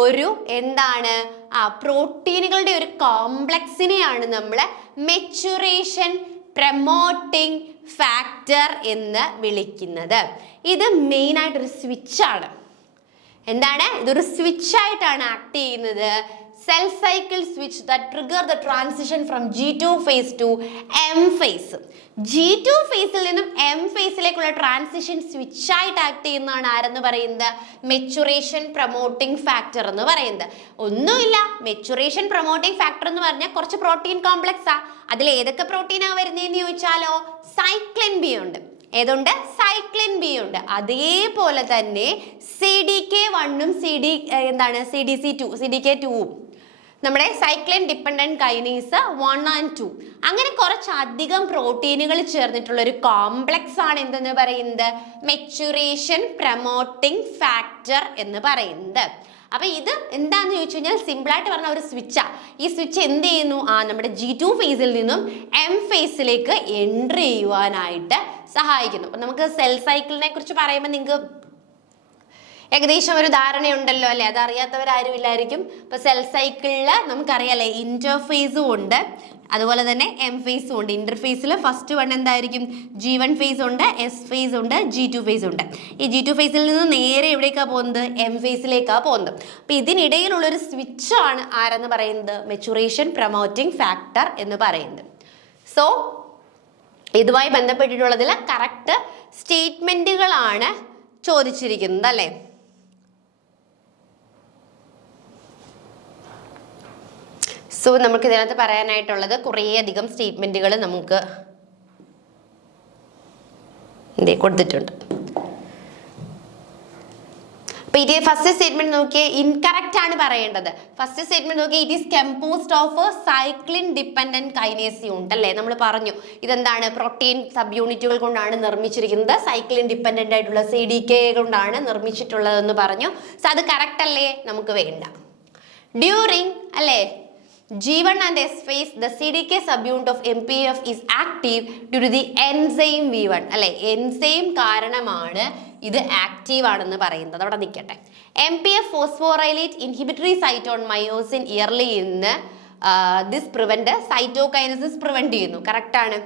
ഒരു എന്താണ് പ്രോട്ടീനുകളുടെ ഒരു കോംപ്ലക്സിനെയാണ് നമ്മൾ മെച്ചുറേഷൻ പ്രൊമോട്ടിംഗ് ഫാക്ടർ എന്ന് വിളിക്കുന്നത്. ഇത് മെയിൻ ആയിട്ടൊരു സ്വിച്ചാണ്. എന്താണ്? ഇതൊരു സ്വിച്ച് ആയിട്ടാണ് ആക്ട് ചെയ്യുന്നത്. Cell cycle switch that trigger the transition from G2 phase to M phase. G2 ഫേസിൽ നിന്നും M ഫേസിലേക്കുള്ള ട്രാൻസിഷൻ സ്വിച്ച് ആയിട്ട് ആക്ട് ചെയ്യുന്നതാണ് ആരെന്ന് പറയുന്നത്? മെച്ചുറേഷൻ പ്രൊമോട്ടിംഗ് ഫാക്ടർ എന്ന് പറയുന്നത്. ഒന്നുമില്ല, മെച്ചുറേഷൻ പ്രൊമോട്ടിംഗ് ഫാക്ടർ എന്ന് പറഞ്ഞാൽ കുറച്ച് പ്രോട്ടീൻ കോംപ്ലക്സാ. അതിൽ ഏതൊക്കെ പ്രോട്ടീനാ വരുന്നതെന്ന് ചോദിച്ചാലോ, സൈക്ലിൻ ബി ഉണ്ട്. ഏതുണ്ട്? സൈക്ലിൻ ബി ഉണ്ട്. അതേപോലെ തന്നെ CDK1ഉം CDK2ഉം നമ്മുടെ സൈക്ലിൻ ഡിപ്പെൻഡന്റ് കൈനേസ് 1 and 2, അങ്ങനെ കുറച്ചധികം പ്രോട്ടീനുകൾ ചേർന്നിട്ടുള്ള ഒരു കോംപ്ലക്സ് ആണ് എന്തെന്ന് പറയുന്നത്? മെച്ചുറേഷൻ പ്രൊമോട്ടിംഗ് ഫാക്ടർ എന്ന് പറയുന്നത്. അപ്പൊ ഇത് എന്താന്ന് ചോദിച്ചു കഴിഞ്ഞാൽ സിമ്പിൾ ആയിട്ട് പറഞ്ഞ ഒരു സ്വിച്ചാ. ഈ സ്വിച്ച് എന്ത് ചെയ്യുന്നു? നമ്മുടെ G2 ഫേസിൽ നിന്നും M ഫേസിലേക്ക് എൻട്രി ചെയ്യുവാനായിട്ട് സഹായിക്കുന്നു. അപ്പൊ നമുക്ക് സെൽ സൈക്കിളിനെ കുറിച്ച് പറയുമ്പോൾ നിങ്ങൾക്ക് ഏകദേശം ഒരു ധാരണയുണ്ടല്ലോ അല്ലെ, അത് അറിയാത്തവരാരും ഇല്ലായിരിക്കും. ഇപ്പൊ സെൽ സൈക്കിളിൽ നമുക്കറിയാലേ ഇന്റർഫേസും ഉണ്ട്, അതുപോലെ തന്നെ എം ഫേസും ഉണ്ട്. ഇന്റർഫേസിൽ ഫസ്റ്റ് വൺ എന്തായിരിക്കും? G1 ഫേസ് ഉണ്ട്, S ഫേസ് ഉണ്ട്, G2 ഫേസ് ഉണ്ട്. ഈ G2 ഫേസിൽ നിന്ന് നേരെ എവിടേക്കാണ് പോകുന്നത്? M ഫേസിലേക്കാണ് പോകുന്നത്. അപ്പൊ ഇതിനിടയിലുള്ളൊരു സ്വിച്ച് ആണ് ആരെന്ന് പറയുന്നത്? മെച്ചുറേഷൻ പ്രൊമോട്ടിംഗ് ഫാക്ടർ എന്ന് പറയുന്നത്. സോ ഇതുമായി ബന്ധപ്പെട്ടിട്ടുള്ളതിൽ കറക്റ്റ് സ്റ്റേറ്റ്മെന്റുകളാണ് ചോദിച്ചിരിക്കുന്നത് അല്ലേ. സോ നമുക്ക് ഇതിനകത്ത് പറയാനായിട്ടുള്ളത് കുറേ അധികം സ്റ്റേറ്റ്മെന്റുകൾ നമുക്ക് കൊടുത്തിട്ടുണ്ട്. അപ്പൊ ഇത് ഫസ്റ്റ് സ്റ്റേറ്റ്മെന്റ് നോക്കിയേ, ഇൻകറക്റ്റ് ആണ് പറയേണ്ടത്. ഫസ്റ്റ് സ്റ്റേറ്റ്മെന്റ് നോക്കിയേ, it is composed of cyclin dependent kinase unit അല്ലേ. നമ്മൾ പറഞ്ഞു ഇതെന്താണ്? പ്രോട്ടീൻ സബ് യൂണിറ്റുകൾ കൊണ്ടാണ് നിർമ്മിച്ചിരിക്കുന്നത്. സൈക്ലിൻ ഡിപ്പെൻഡന്റ് ആയിട്ടുള്ള CDK കൊണ്ടാണ് നിർമ്മിച്ചിട്ടുള്ളതെന്ന് പറഞ്ഞു. സോ അത് കറക്റ്റ് അല്ലേ? നമുക്ക് വേണ്ട. ഡ്യൂറിങ് അല്ലേ G1 and S phase, the CDK subunit of MPF is active due to the enzyme V1 അല്ലെ. എൻസൈം കാരണമാണ് ഇത് ആക്റ്റീവ് ആണെന്ന് പറയുന്നത്. അവിടെ നിൽക്കട്ടെ. MPF phosphorylate inhibitory site on myosin early in this prevent cytokinesis prevent ചെയ്യുന്നു. Correct ആണ്.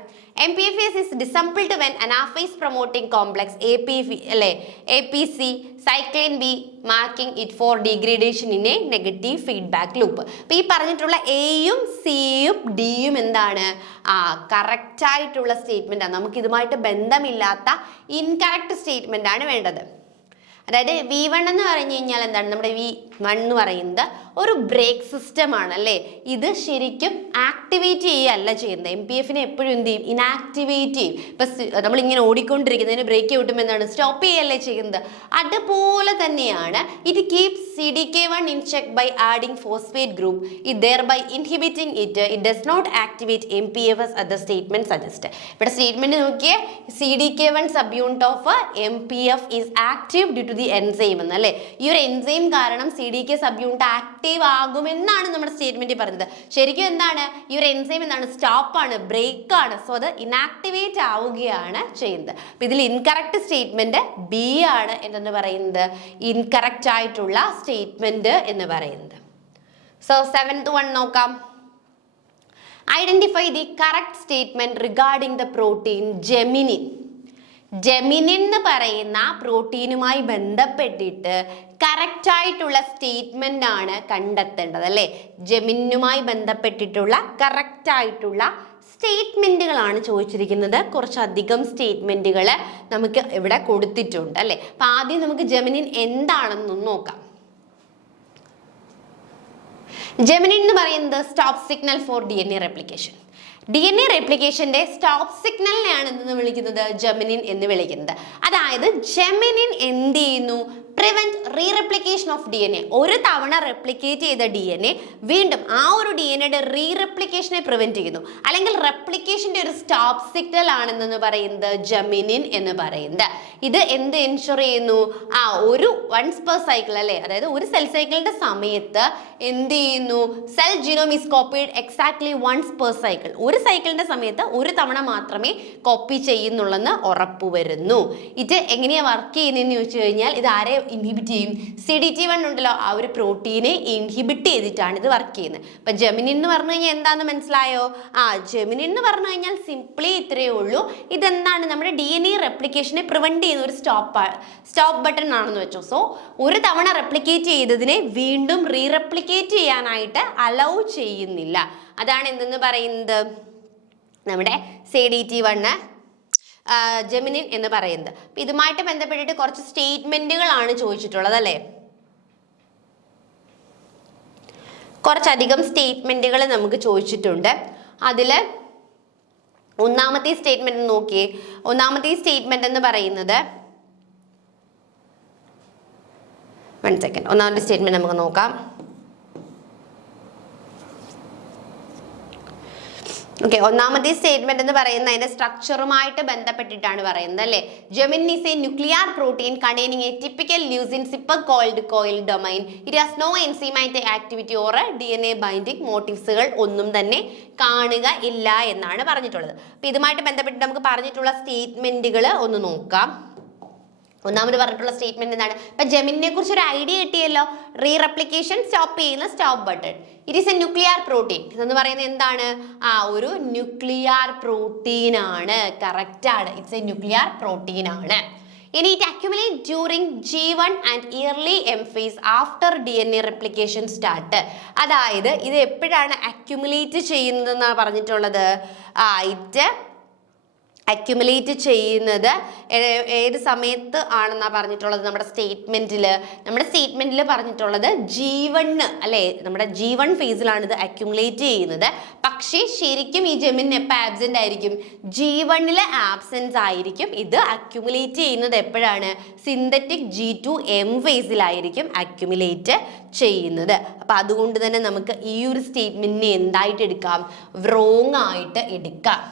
MPFase is disassembled when anaphase promoting complex APC cyclin B marking it for degradation in a negative feedback loop. അപ്പോൾ ഈ പറഞ്ഞിട്ടുള്ള എയും സിയും ഡിയും എന്താണ്? Correct ആയിട്ടുള്ള സ്റ്റേറ്റ്മെന്റ് ആണ്. നമുക്ക് ഇതുമായിട്ട് ബന്ധമില്ലാത്ത ഇൻകറക്റ്റ് സ്റ്റേറ്റ്മെന്റ് ആണ് വേണ്ടത്. അതായത് V1 എന്ന് പറഞ്ഞു കഴിഞ്ഞാൽ എന്താണ്? നമ്മുടെ V1 എന്ന് പറയുന്നത് ഒരു ബ്രേക്ക് സിസ്റ്റം ആണ് അല്ലേ? ഇത് ശരിക്കും ആക്ടിവേറ്റ് ചെയ്യുകയല്ല ചെയ്യുന്നത്. MPFനെ എപ്പോഴും എന്ത് ചെയ്യും? ഇനാക്ടിവേറ്റ് ചെയ്യും. ഇപ്പം നമ്മളിങ്ങനെ ഓടിക്കൊണ്ടിരിക്കുന്നതിന് ബ്രേക്ക് കിട്ടുമ്പോൾ എന്താണ്? സ്റ്റോപ്പ് ചെയ്യല്ലേ ചെയ്യുന്നത്. അതുപോലെ തന്നെയാണ് it keeps CDK1 in check by adding phosphate group, it thereby inhibiting it. It does not activate MPFs as the statement suggests. ഇവിടെ സ്റ്റേറ്റ്മെന്റ് നോക്കിയേ, CDK1 subunit of MPF is active due to the enzyme എന്നല്ലേ? ഈ ഒരു enzyme കാരണം CDK subunit active ആകുമെന്നാണ് നമ്മുടെ statement പറഞ്ഞത്. ശരിക്കും എന്താണ്? ഈ ഒരു എൻസൈം എന്താണ്? സ്റ്റോപ്പ് ആണ്, ബ്രേക്ക് ആണ്. സോ അത് ഇനാക്ടിവേറ്റ് ആവുകയാണ് ചെയ്യുന്നത്. അപ്പൊ ഇതിൽ ഇൻകറക്റ്റ് സ്റ്റേറ്റ്മെന്റ് ബി ആണ് എന്തെന്ന് പറയുന്നത്? ഇൻകറക്റ്റ് ആയിട്ടുള്ള സ്റ്റേറ്റ്മെന്റ് എന്ന് പറയുന്നത്. സോ 7th one നോക്കാം. Identify the correct statement regarding the protein geminin. Geminin എന്ന് പറയുന്ന പ്രോട്ടീനുമായി ബന്ധപ്പെട്ടിട്ട് കറക്റ്റ് ആയിട്ടുള്ള സ്റ്റേറ്റ്മെന്റ് ആണ് കണ്ടെത്തേണ്ടത് അല്ലേ? ജെമിനുമായി ബന്ധപ്പെട്ടിട്ടുള്ള കറക്റ്റ് ആയിട്ടുള്ള സ്റ്റേറ്റ്മെന്റുകളാണ് ചോദിച്ചിരിക്കുന്നത്. കുറച്ചധികം സ്റ്റേറ്റ്മെന്റുകൾ നമുക്ക് ഇവിടെ കൊടുത്തിട്ടുണ്ട് അല്ലേ? അപ്പൊ ആദ്യം നമുക്ക് ജെമിനിൻ എന്താണെന്നൊന്ന് നോക്കാം. ജെമിനിൻ എന്ന് പറയുന്നത് stop signal for DNA replication. DNA റെപ്ലിക്കേഷന്റെ സ്റ്റോപ്പ് സിഗ്നലിനെയാണ് എന്തെന്ന് വിളിക്കുന്നത്? ജെമിനിൻ എന്ന് വിളിക്കുന്നത്. അതായത് ജെമിനിൻ എന്ത് ചെയ്യുന്നു? Prevent rereplication of DNA. ഒരു തവണ റെപ്ലിക്കേറ്റ് ചെയ്ത DNA വീണ്ടും ആ ഒരു DNAയുടെ റീറെപ്ലിക്കേഷനെ പ്രിവെന്റ് ചെയ്യുന്നു. അല്ലെങ്കിൽ റെപ്ലിക്കേഷന്റെ ഒരു സ്റ്റോപ്പ് സിഗ്നൽ ആണെന്ന് പറയുന്നത് ജെമിനിൻ എന്ന് പറയുന്നത്. ഇത് എന്ത് എൻഷുർ ചെയ്യുന്നു? ഒരു വൺസ് പെർ സൈക്കിൾ അല്ലേ? അതായത് ഒരു സെൽ സൈക്കിളിന്റെ സമയത്ത് എന്ത് ചെയ്യുന്നു? Cell genome is copied exactly once per cycle. ഒരു സൈക്കിളിന്റെ സമയത്ത് ഒരു തവണ മാത്രമേ കോപ്പി ചെയ്യുന്നുള്ളെന്ന് ഉറപ്പുവരുന്നു. ഇത് എങ്ങനെയാ വർക്ക് ചെയ്യുന്നതെന്ന് ചോദിച്ചു കഴിഞ്ഞാൽ ഇത് ആരെ ഇൻഹിബിറ്റ് ചെയ്യും? CDT1 ഉണ്ടല്ലോ, ആ ഒരു പ്രോട്ടീനെ ഇൻഹിബിറ്റ് ചെയ്തിട്ടാണ് ഇത് വർക്ക് ചെയ്യുന്നത്. അപ്പൊ ജെമിനിൻ എന്ന് പറഞ്ഞു കഴിഞ്ഞാൽ എന്താണെന്ന് മനസ്സിലായോ? ജെമിനിൻ എന്ന് പറഞ്ഞു കഴിഞ്ഞാൽ സിംപ്ലി ഇത്രയേ ഉള്ളൂ. ഇതെന്താണ്? നമ്മുടെ DNA റെപ്ലിക്കേഷനെ പ്രിവെന്റ് ചെയ്യുന്ന ഒരു സ്റ്റോപ്പ് ബട്ടൺ ആണെന്ന് വെച്ചോ. സോ ഒരു തവണ റെപ്ലിക്കേറ്റ് ചെയ്തതിനെ വീണ്ടും റീറെപ്ലിക്കേറ്റ് ചെയ്യാനായിട്ട് അലൗ ചെയ്യുന്നില്ല. അതാണ് എന്തെന്ന് പറയുന്നത്? നമ്മുടെ CDT1 ജെമിനിൻ എന്ന് പറയുന്നത്. അപ്പൊ ഇതുമായിട്ട് ബന്ധപ്പെട്ടിട്ട് കുറച്ച് സ്റ്റേറ്റ്മെന്റുകളാണ് ചോദിച്ചിട്ടുള്ളത് അല്ലേ? കുറച്ചധികം സ്റ്റേറ്റ്മെന്റുകൾ നമുക്ക് ചോദിച്ചിട്ടുണ്ട്. അതില് ഒന്നാമത്തെ സ്റ്റേറ്റ്മെന്റ് നോക്കിയേ. ഒന്നാമത്തെ സ്റ്റേറ്റ്മെന്റ് എന്ന് പറയുന്നത് ഒന്നാമത്തെ സ്റ്റേറ്റ്മെന്റ് നമുക്ക് നോക്കാം. ഓക്കെ, ഒന്നാമത്തെ സ്റ്റേറ്റ്മെന്റ് എന്ന് പറയുന്നത് അതിന്റെ സ്ട്രക്ചറുമായിട്ട് ബന്ധപ്പെട്ടിട്ടാണ് പറയുന്നത് അല്ലേ? Geminin is a nuclear protein containing a typical leucine zipper coiled coil domain. It has no enzymatic activity or DNA binding മോട്ടീവ്സുകൾ ഒന്നും തന്നെ കാണുക ഇല്ല എന്നാണ് പറഞ്ഞിട്ടുള്ളത്. അപ്പൊ ഇതുമായിട്ട് ബന്ധപ്പെട്ട് നമുക്ക് പറഞ്ഞിട്ടുള്ള സ്റ്റേറ്റ്മെന്റുകൾ ഒന്ന് നോക്കാം. ഒന്നാമത് പറഞ്ഞിട്ടുള്ള സ്റ്റേറ്റ്മെന്റ് എന്താണ്? ഇപ്പൊ ജെമിനിനെ കുറിച്ച് ഒരു ഐഡിയ കിട്ടിയല്ലോ. റീറെപ്ലിക്കേഷൻ സ്റ്റോപ്പ് ചെയ്യുന്ന stop button. It is a nuclear protein. ഇതെന്ന് പറയുന്നത് എന്താണ്? ഒരു ന്യൂക്ലിയർ പ്രോട്ടീൻ ആണ്. കറക്റ്റ് ആണ്. ഇറ്റ്സ് എ ന്യൂക്ലിയർ പ്രോട്ടീൻ ആണ്. ഇനി it accumulate during G1 and yearly M phase after DNA replication start. അതായത് ഇത് എപ്പോഴാണ് അക്യുമുലേറ്റ് ചെയ്യുന്നതെന്നാണ് പറഞ്ഞിട്ടുള്ളത്? ഇറ്റ് അക്യുമുലേറ്റ് ചെയ്യുന്നത് ഏത് സമയത്ത് ആണെന്നാണ് പറഞ്ഞിട്ടുള്ളത്? നമ്മുടെ സ്റ്റേറ്റ്മെന്റിൽ പറഞ്ഞിട്ടുള്ളത് G1 അല്ലേ? നമ്മുടെ G1 ഫേസിലാണ് ഇത് അക്യുമുലേറ്റ് ചെയ്യുന്നത്. പക്ഷേ ശരിക്കും ഈ ജെമിനിൻ എപ്പോൾ ആബ്സെന്റ് ആയിരിക്കും? G1 ആബ്സെൻസ് ആയിരിക്കും. ഇത് അക്യുമുലേറ്റ് ചെയ്യുന്നത് എപ്പോഴാണ്? സിന്തറ്റിക് G2 M ഫേസിലായിരിക്കും അക്യുമുലേറ്റ് ചെയ്യുന്നത്. അപ്പൊ അതുകൊണ്ട് തന്നെ നമുക്ക് ഈ ഒരു സ്റ്റേറ്റ്മെന്റിനെ എന്തായിട്ട് എടുക്കാം? റോങ് ആയിട്ട് എടുക്കാം.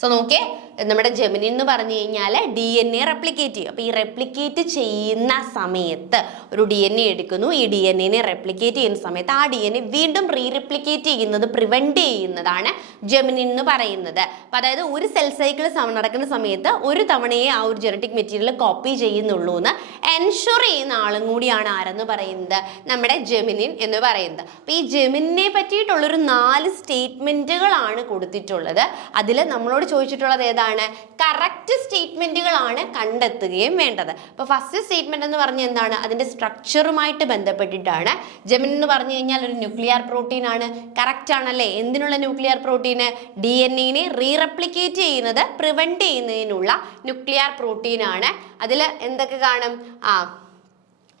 സോ നോക്കിയേ, നമ്മുടെ ജെമിനിൻ എന്ന് പറഞ്ഞു കഴിഞ്ഞാൽ DNA റെപ്ലിക്കേറ്റ് ചെയ്യും. അപ്പോൾ ഈ റെപ്ലിക്കേറ്റ് ചെയ്യുന്ന സമയത്ത് ഒരു DNA എടുക്കുന്നു, ഈ DNA റെപ്ലിക്കേറ്റ് ചെയ്യുന്ന സമയത്ത് ആ DNA വീണ്ടും റീറിപ്ലിക്കേറ്റ് ചെയ്യുന്നത് പ്രിവെന്റ് ചെയ്യുന്നതാണ് ജെമിനിൻ എന്ന് പറയുന്നത്. അപ്പം അതായത് ഒരു സെൽ സൈക്കിൾ നടക്കുന്ന സമയത്ത് ഒരു തവണയെ ആ ഒരു ജനറ്റിക് മെറ്റീരിയൽ കോപ്പി ചെയ്യുന്നുള്ളൂ എന്ന് എൻഷുർ ചെയ്യുന്ന ആളും കൂടിയാണ് ആരെന്ന് പറയുന്നത്, നമ്മുടെ ജെമിനിൻ എന്ന് പറയുന്നത്. അപ്പോൾ ഈ ജെമിനിനെ പറ്റിയിട്ടുള്ളൊരു 4 സ്റ്റേറ്റ്മെന്റുകളാണ് കൊടുത്തിട്ടുള്ളത്. അതിൽ നമ്മളോട് ചോദിച്ചിട്ടുള്ളത് ഏതാണ്? കറക്റ്റ് സ്റ്റേറ്റ്മെന്റുകളാണ് കണ്ടെത്തുകയും വേണ്ടത്. അപ്പോൾ ഫസ്റ്റ് സ്റ്റേറ്റ്മെന്റ് എന്ന് പറഞ്ഞാൽ എന്താണ്? അതിന്റെ സ്ട്രക്ചറുമായിട്ട് ബന്ധപ്പെട്ടിട്ടാണ്. ജെമിനിൻ എന്ന് പറഞ്ഞു കഴിഞ്ഞാൽ ഒരു ന്യൂക്ലിയർ പ്രോട്ടീൻ ആണ്. കറക്റ്റ് ആണല്ലേ? എന്തിനുള്ള ന്യൂക്ലിയർ പ്രോട്ടീന്? DNA റീറെപ്ലിക്കേറ്റ് ചെയ്യുന്നത് പ്രിവെന്റ് ചെയ്യുന്നതിനുള്ള ന്യൂക്ലിയർ പ്രോട്ടീൻ ആണ്. അതിൽ എന്തൊക്കെ കാണും?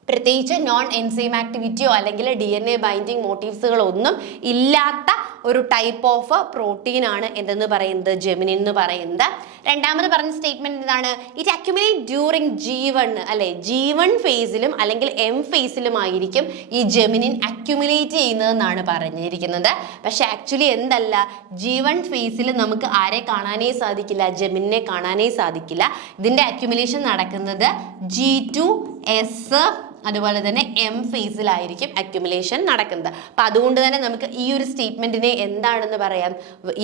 പ്രത്യേകിച്ച് നോൺ എൻസൈം ആക്ടിവിറ്റിയോ അല്ലെങ്കിൽ DNA ബൈൻഡിങ് മോട്ടീവ്സുകളോ ഒന്നും ഇല്ലാത്ത ഒരു ടൈപ്പ് ഓഫ് പ്രോട്ടീൻ ആണ് എന്തെന്ന് പറയുന്നത്, ജെമിനിൻ എന്ന് പറയുന്നത്. രണ്ടാമത് പറഞ്ഞ സ്റ്റേറ്റ്മെന്റ് എന്താണ്? ഇറ്റ് അക്യുമുലേറ്റ് ഡ്യൂറിങ് G1 അല്ലെ, G1 ഫേസിലും അല്ലെങ്കിൽ M ഫേസിലുമായിരിക്കും ഈ ജെമിനിൻ അക്യുമുലേറ്റ് ചെയ്യുന്നതെന്നാണ് പറഞ്ഞിരിക്കുന്നത്. പക്ഷെ ആക്ച്വലി എന്തല്ല, G1 ഫേസിൽ നമുക്ക് ആരെ കാണാനേ സാധിക്കില്ല? ജെമിനിനെ കാണാനേ സാധിക്കില്ല. ഇതിന്റെ അക്യുമുലേഷൻ നടക്കുന്നത് G2, S അതുപോലെ തന്നെ M ഫേസിലായിരിക്കും അക്യുമുലേഷൻ നടക്കുന്നത്. അപ്പം അതുകൊണ്ട് തന്നെ നമുക്ക് ഈ ഒരു സ്റ്റേറ്റ്മെന്റിനെ എന്താണെന്ന് പറയാം?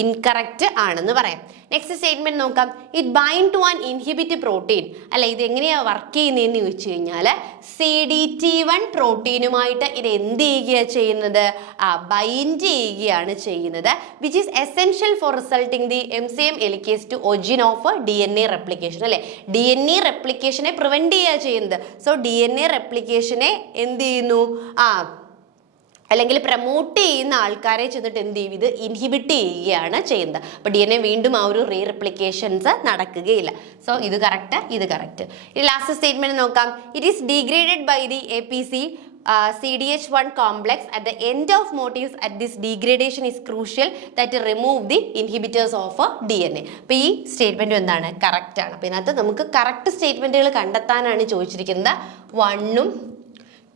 ഇൻകറക്റ്റ് ആണെന്ന് പറയാം. നെക്സ്റ്റ് സ്റ്റേറ്റ്മെന്റ് നോക്കാം. It bind to an inhibit protein അല്ലെ, ഇത് എങ്ങനെയാണ് വർക്ക് ചെയ്യുന്നതെന്ന് ചോദിച്ചു കഴിഞ്ഞാൽ CDT1 പ്രോട്ടീനുമായിട്ട് ഇത് എന്ത് ചെയ്യുകയാണ് ചെയ്യുന്നത്? ബൈൻഡ് ചെയ്യുകയാണ് ചെയ്യുന്നത്. Which is essential for resulting the MCM helicase to origin of DNA replication അല്ലെ. DNA റെപ്ലിക്കേഷനെ പ്രിവെന്റ് ചെയ്യുക ചെയ്യുന്നത്. സോ DNA റെപ്ലിക്കേഷനെ എന്ത് ചെയ്യുന്നു? അല്ലെങ്കിൽ പ്രൊമോട്ട് ചെയ്യുന്ന ആൾക്കാരെ ചെന്നിട്ട് എന്ത് ചെയ്യും? ഇത് ഇൻഹിബിറ്റ് ചെയ്യുകയാണ് ചെയ്യുന്നത്. അപ്പോൾ DNA വീണ്ടും ആ ഒരു റീറിപ്ലിക്കേഷൻസ് നടക്കുകയില്ല. സോ ഇത് കറക്റ്റ്, ഇത് കറക്റ്റ്. ഈ ലാസ്റ്റ് സ്റ്റേറ്റ്മെന്റ് നോക്കാം. It is degraded by the APC CDH1 complex. At the end of motifs at this degradation is crucial that remove the inhibitors of DNA. അപ്പോൾ ഈ സ്റ്റേറ്റ്മെന്റ് എന്താണ്? കറക്റ്റ് ആണ്. അപ്പോൾ ഇതിനകത്ത് നമുക്ക് കറക്റ്റ് സ്റ്റേറ്റ്മെന്റുകൾ കണ്ടെത്താനാണ് ചോദിച്ചിരിക്കുന്നത്. 1ഉം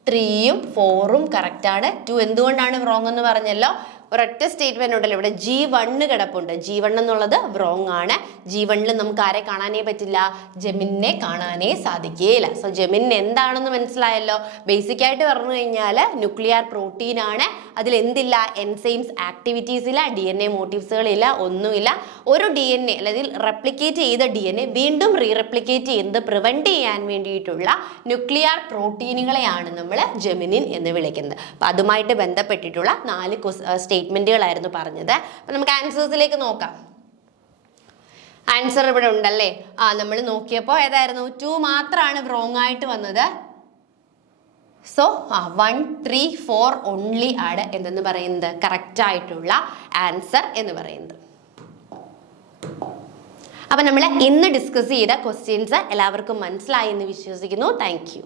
3ഉം 4ഉം കറക്റ്റ് ആണ്. 2 എന്തുകൊണ്ടാണ് wrong എന്ന് പറഞ്ഞല്ലോ? ഒരൊറ്റ സ്റ്റേറ്റ്മെന്റ് ഉണ്ടല്ലോ ഇവിടെ, G1 കിടപ്പുണ്ട്. G1 എന്നുള്ളത് wrong ആണ്. G1ൽ നമുക്ക് ആരെ കാണാനേ പറ്റില്ല? ജെമിനിനെ കാണാനേ സാധിക്കുകയില്ല. സോ ജെമിനിൻ എന്താണെന്ന് മനസ്സിലായല്ലോ. ബേസിക് ആയിട്ട് പറഞ്ഞു കഴിഞ്ഞാൽ ന്യൂക്ലിയർ പ്രോട്ടീൻ ആണ്. അതിൽ എന്തില്ല? എൻസൈംസ് ആക്ടിവിറ്റീസ് ഇല്ല, DNA മോട്ടീവ്സുകളില്ല, ഒന്നുമില്ല. ഒരു DNA അല്ലെങ്കിൽ റെപ്ലിക്കേറ്റ് ചെയ്ത DNA വീണ്ടും റീറെപ്ലിക്കേറ്റ് ചെയ്യുന്നത് പ്രിവെന്റ് ചെയ്യാൻ വേണ്ടിയിട്ടുള്ള ന്യൂക്ലിയർ പ്രോട്ടീനുകളെയാണ് നമ്മൾ ജെമിനിൻ എന്ന് വിളിക്കുന്നത്. അപ്പം അതുമായിട്ട് ബന്ധപ്പെട്ടിട്ടുള്ള 4 സ്റ്റേറ്റ്മെന്റുകളായിരുന്നു പറഞ്ഞത്. അപ്പം നമുക്ക് ആൻസേഴ്സിലേക്ക് നോക്കാം. ആൻസർ ഇവിടെ ഉണ്ടല്ലേ? നമ്മൾ നോക്കിയപ്പോൾ ഏതായിരുന്നു? 2 മാത്രമാണ് wrong ആയിട്ട് വന്നത്. സോ 1, 3, 4 ഓൺലി ആണ് എന്തെന്ന് പറയുന്നത്? കറക്റ്റ് ആയിട്ടുള്ള ആൻസർ എന്ന് പറയുന്നത്. അപ്പം നമ്മൾ ഇന്ന് ഡിസ്കസ് ചെയ്ത ക്വസ്റ്റ്യൻസ് എല്ലാവർക്കും മനസ്സിലായി എന്ന് വിശ്വസിക്കുന്നു. Thank you.